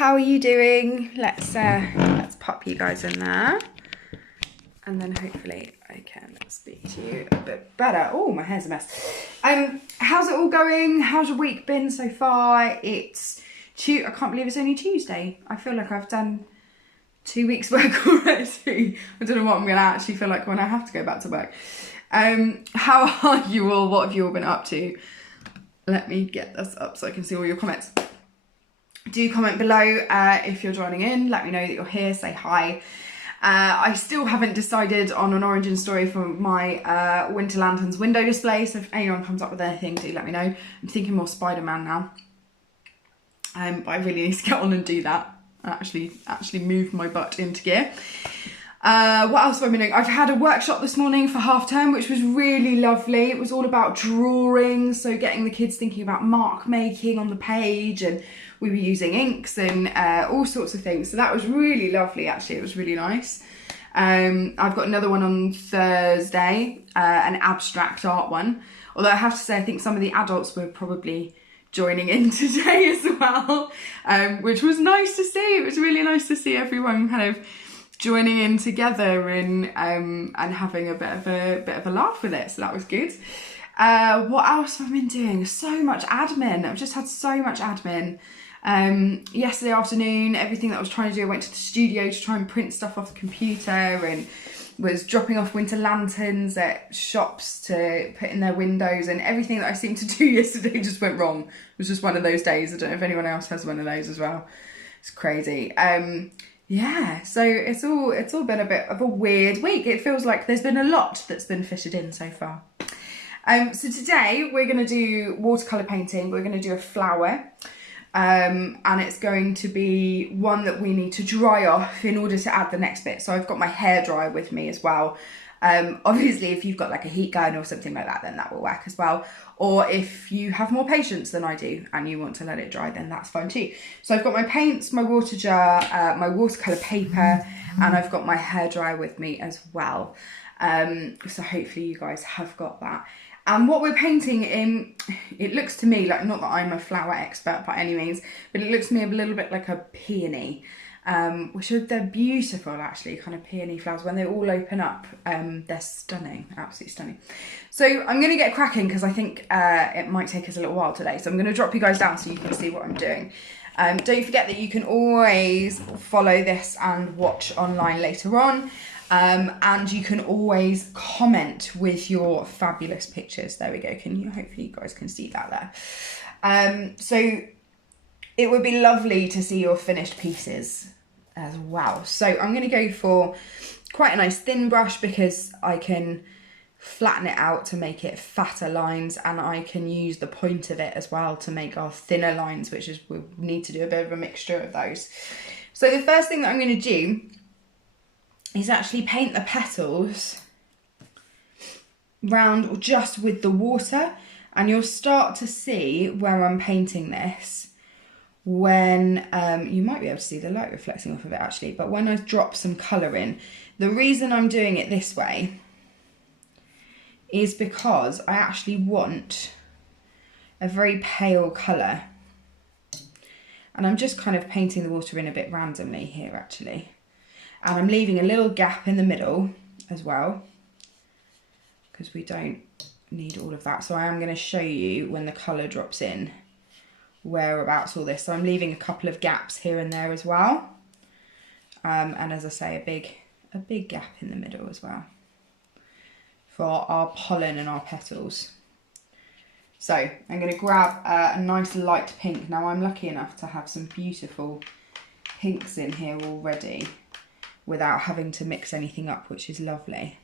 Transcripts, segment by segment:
how are you doing? Let's pop you guys in there, and then hopefully I can speak to you a bit better. Oh, my hair's a mess. How's it all going? How's your week been so far? It's I can't believe it's only Tuesday. I feel like I've done 2 weeks work already. I don't know what I'm gonna actually feel like when I have to go back to work. How are you all? What have you all been up to? Let me get this up so I can see all your comments. Do comment below if you're joining in. Let me know that you're here. Say hi. I still haven't decided on an origin story for my Winter Lanterns window display, so if anyone comes up with anything, do let me know. I'm thinking more Spider-Man now, but I really need to get on and do that. Actually move my butt into gear. What else have I been doing? I've had a workshop this morning for half term, which was really lovely. It was all about drawing, so getting the kids thinking about mark making on the page, and we were using inks and all sorts of things. So that was really lovely, actually. It was really nice. I've got another one on Thursday, an abstract art one. Although I have to say, I think some of the adults were probably joining in today as well, which was nice to see. It was really nice to see everyone kind of joining in together and having a bit of a laugh with it. So that was good. What else have I been doing? So much admin. I've just had so much admin. Yesterday afternoon, everything that I was trying to do, I went to the studio to try and print stuff off the computer and was dropping off winter lanterns at shops to put in their windows, and everything that I seemed to do yesterday just went wrong. It was just one of those days. I don't know if anyone else has one of those as well. It's crazy. Yeah, so it's all been a bit of a weird week. It feels like there's been a lot that's been fitted in so far. So today we're going to do watercolour painting. We're going to do a flower. And it's going to be one that we need to dry off in order to add the next bit. So I've got my hairdryer with me as well. Obviously, if you've got like a heat gun or something like that, then that will work as well. Or if you have more patience than I do and you want to let it dry, then that's fine too. So I've got my paints, my water jar, my watercolour paper, and I've got my hairdryer with me as well. So hopefully you guys have got that. And what we're painting in, it looks to me like, not that I'm a flower expert by any means, but it looks to me a little bit like a peony, which they're beautiful actually, kind of peony flowers. When they all open up, they're stunning, absolutely stunning. So I'm going to get cracking because I think it might take us a little while today. So I'm going to drop you guys down so you can see what I'm doing. Don't forget that you can always follow this and watch online later on. And you can always comment with your fabulous pictures. There we go. Hopefully you guys can see that there. So it would be lovely to see your finished pieces as well. So I'm going to go for quite a nice thin brush because I can flatten it out to make it fatter lines, and I can use the point of it as well to make our thinner lines, which is, we need to do a bit of a mixture of those. So the first thing that I'm going to do is actually paint the petals round just with the water, and you'll start to see where I'm painting this when you might be able to see the light reflecting off of it actually, but when I drop some colour in. The reason I'm doing it this way is because I actually want a very pale colour, and I'm just kind of painting the water in a bit randomly here actually. And I'm leaving a little gap in the middle as well, because we don't need all of that. So I am going to show you when the colour drops in whereabouts all this. So I'm leaving a couple of gaps here and there as well. And as I say, a big gap in the middle as well for our pollen and our petals. So I'm going to grab a nice light pink. Now I'm lucky enough to have some beautiful pinks in here already, without having to mix anything up, which is lovely.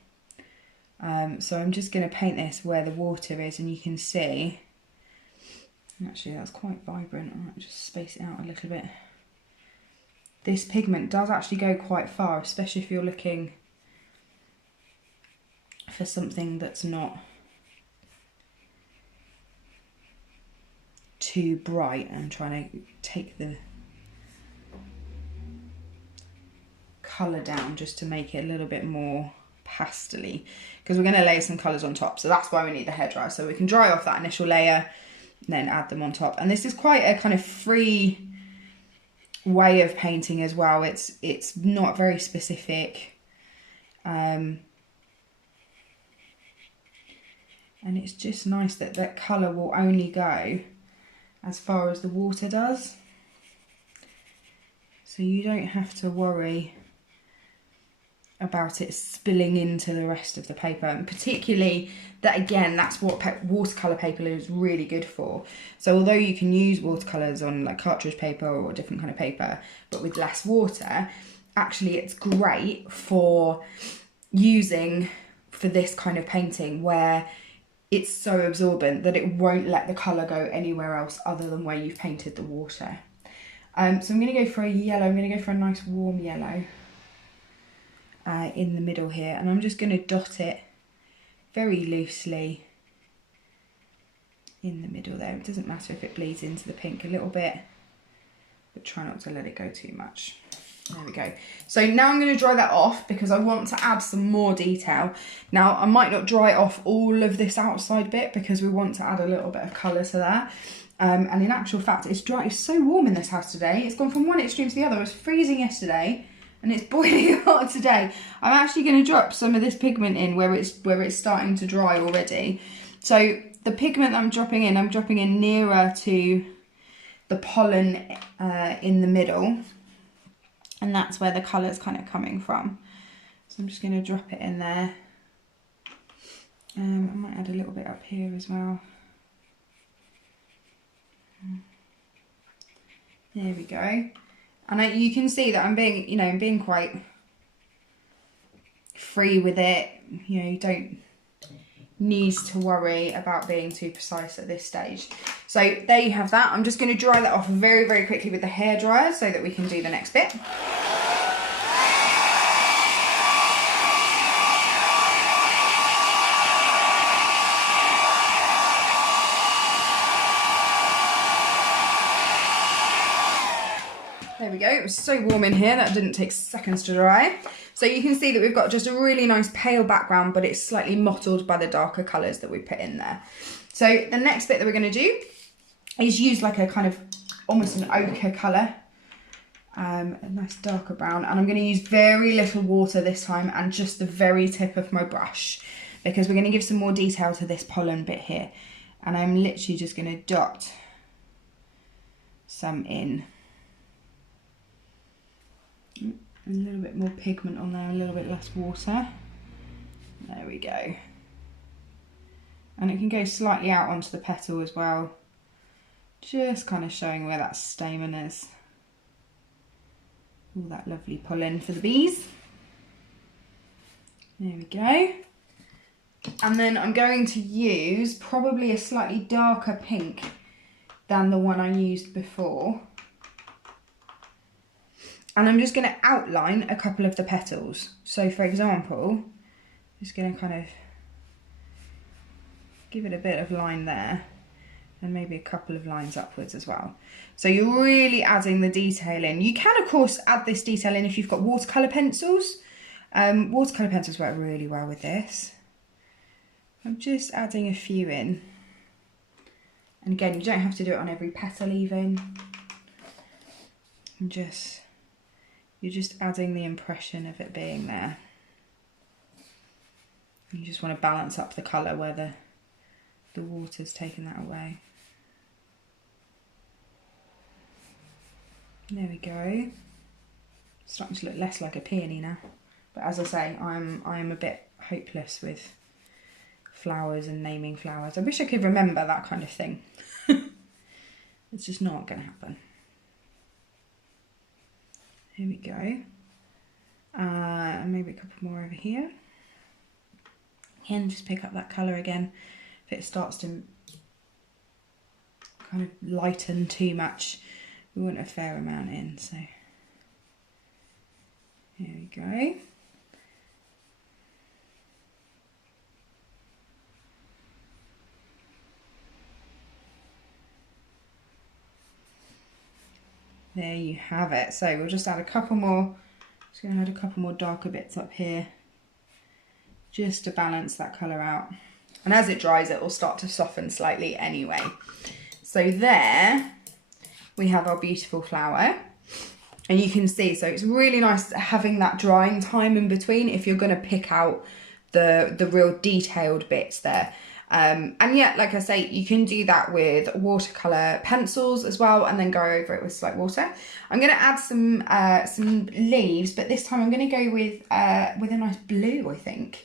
So I'm just going to paint this where the water is, and you can see, actually that's quite vibrant. I might just space it out a little bit. This pigment does actually go quite far, especially if you're looking for something that's not too bright and trying to take the colour down just to make it a little bit more pastel-y, because we're going to lay some colours on top. So that's why we need the hairdryer, so we can dry off that initial layer and then add them on top. And this is quite a kind of free way of painting as well. It's not very specific. And it's just nice that that colour will only go as far as the water does. So you don't have to worry about it spilling into the rest of the paper, and particularly that, again, that's what watercolour paper is really good for. So although you can use watercolours on like cartridge paper or a different kind of paper but with less water, actually it's great for using for this kind of painting where it's so absorbent that it won't let the colour go anywhere else other than where you've painted the water. So I'm going to go for a yellow. I'm going to go for a nice warm yellow in the middle here, and I'm just going to dot it very loosely in the middle there. It doesn't matter if it bleeds into the pink a little bit, but try not to let it go too much. There we go. So now I'm going to dry that off because I want to add some more detail. Now I might not dry off all of this outside bit because we want to add a little bit of colour to that. And in actual fact, it's dry. It's so warm in this house today. It's gone from one extreme to the other. It was freezing yesterday and it's boiling hot today. I'm actually going to drop some of this pigment in where it's starting to dry already. So the pigment that I'm dropping in nearer to the pollen in the middle. And that's where the colour's kind of coming from. So I'm just going to drop it in there. I might add a little bit up here as well. There we go. And you can see that I'm being quite free with it. You know, you don't need to worry about being too precise at this stage. So there you have that. I'm just going to dry that off very, very quickly with the hairdryer so that we can do the next bit. There we go. It was so warm in here that didn't take seconds to dry. So you can see that we've got just a really nice pale background, but it's slightly mottled by the darker colours that we put in there. So the next bit that we're going to do is use like a kind of almost an ochre colour, a nice darker brown, and I'm going to use very little water this time and just the very tip of my brush because we're going to give some more detail to this pollen bit here, and I'm literally just going to dot some in. A little bit more pigment on there, a little bit less water. There we go. And it can go slightly out onto the petal as well, just kind of showing where that stamen is. All that lovely pollen for the bees. There we go. And then I'm going to use probably a slightly darker pink than the one I used before. And I'm just going to outline a couple of the petals. So for example, just going to kind of give it a bit of line there and maybe a couple of lines upwards as well. So you're really adding the detail in. You can of course add this detail in if you've got watercolour pencils. Watercolour pencils work really well with this. I'm just adding a few in. And again, you don't have to do it on every petal even. And you're just adding the impression of it being there. You just want to balance up the colour where the water's taken that away. There we go. It's starting to look less like a peony now. But as I say, I'm a bit hopeless with flowers and naming flowers. I wish I could remember that kind of thing. It's just not going to happen. Here we go. And maybe a couple more over here. Again, just pick up that colour again. If it starts to kind of lighten too much, we want a fair amount in. So here we go. There you have it. So we'll just add a couple more, just going to add a couple more darker bits up here just to balance that colour out. And as it dries, it will start to soften slightly anyway. So there we have our beautiful flower. And you can see, so it's really nice having that drying time in between if you're going to pick out the real detailed bits there. And yeah, like I say, you can do that with watercolour pencils as well, and then go over it with slight water. I'm going to add some leaves, but this time I'm going to go with a nice blue, I think.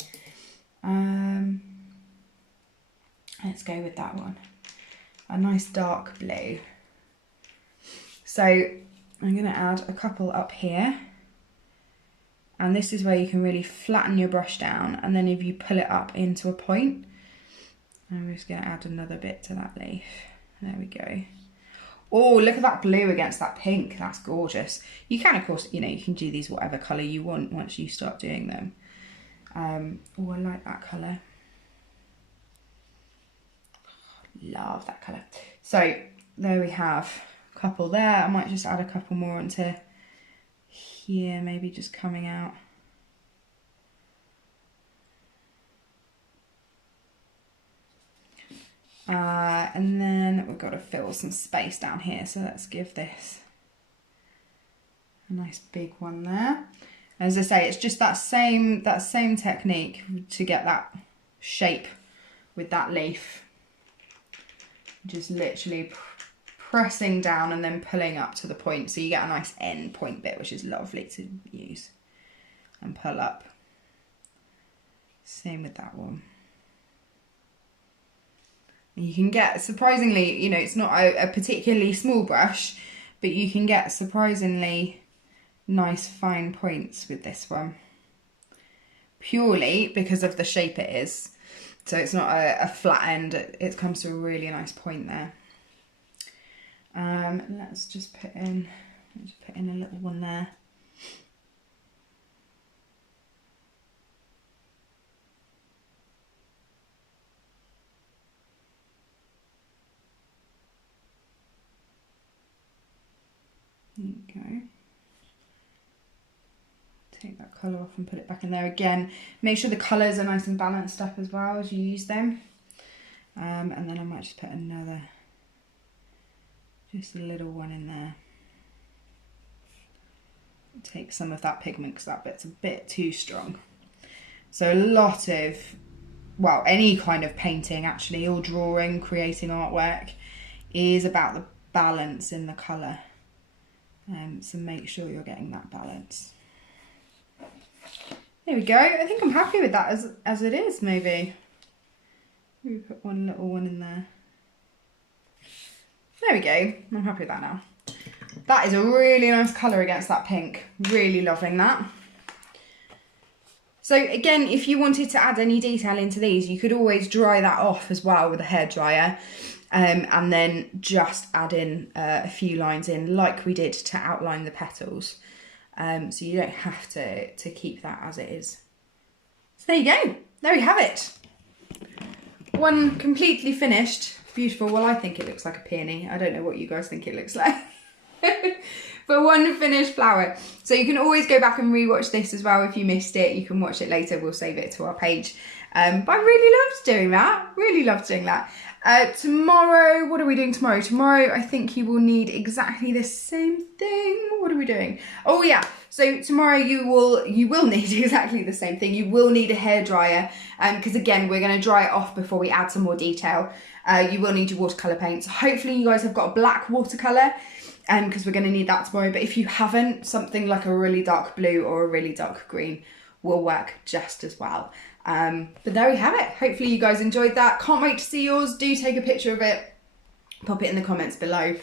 Let's go with that one, a nice dark blue. So I'm going to add a couple up here. And this is where you can really flatten your brush down, and then if you pull it up into a point, I'm just going to add another bit to that leaf. There we go. Oh, look at that blue against that pink. That's gorgeous. You can, of course, you know, you can do these whatever colour you want once you start doing them. Oh, I like that colour. Love that colour. So there we have a couple there. I might just add a couple more onto here, maybe just coming out. And then we've got to fill some space down here, so let's give this a nice big one there. As I say, it's just that same technique to get that shape with that leaf. Just literally pressing down and then pulling up to the point, so you get a nice end point bit, which is lovely to use. And pull up. Same with that one. And you can get, surprisingly, you know, it's not a particularly small brush, but you can get surprisingly nice fine points with this one. Purely because of the shape it is. So it's not a flat end, it comes to a really nice point there. Let's just put in a little one there. There you go. Take that colour off and put it back in there again. Make sure the colours are nice and balanced up as well as you use them. And then I might just put another, just a little one in there. Take some of that pigment because that bit's a bit too strong. So a lot of, well, any kind of painting actually, or drawing, creating artwork, is about the balance in the colour. So make sure you're getting that balance. There we go. I think I'm happy with that as it is, maybe. Maybe put one little one in there. There we go. I'm happy with that now. That is a really nice colour against that pink. Really loving that. So again, if you wanted to add any detail into these, you could always dry that off as well with a hairdryer. And then just add in a few lines in like we did to outline the petals. So you don't have to keep that as it is. So there you go. There we have it. One completely finished. Beautiful. Well, I think it looks like a peony. I don't know what you guys think it looks like. But one finished flower. So you can always go back and rewatch this as well if you missed it. You can watch it later. We'll save it to our page. But I really loved doing that. Really loved doing that. Tomorrow, what are we doing tomorrow? Tomorrow, I think you will need exactly the same thing. What are we doing? Oh yeah, so tomorrow you will need exactly the same thing. You will need a hairdryer, because again, we're going to dry it off before we add some more detail. You will need your watercolour paints. Hopefully you guys have got a black watercolour, because we're going to need that tomorrow. But if you haven't, something like a really dark blue or a really dark green will work just as well. But there we have it. Hopefully you guys enjoyed that. Can't wait to see yours. Do take a picture of it. Pop it in the comments below.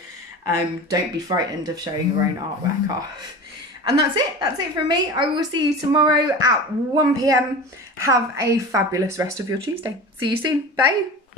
Don't be frightened of showing your own artwork off. And that's it. That's it from me. I will see you tomorrow at 1 PM. Have a fabulous rest of your Tuesday. See you soon. Bye.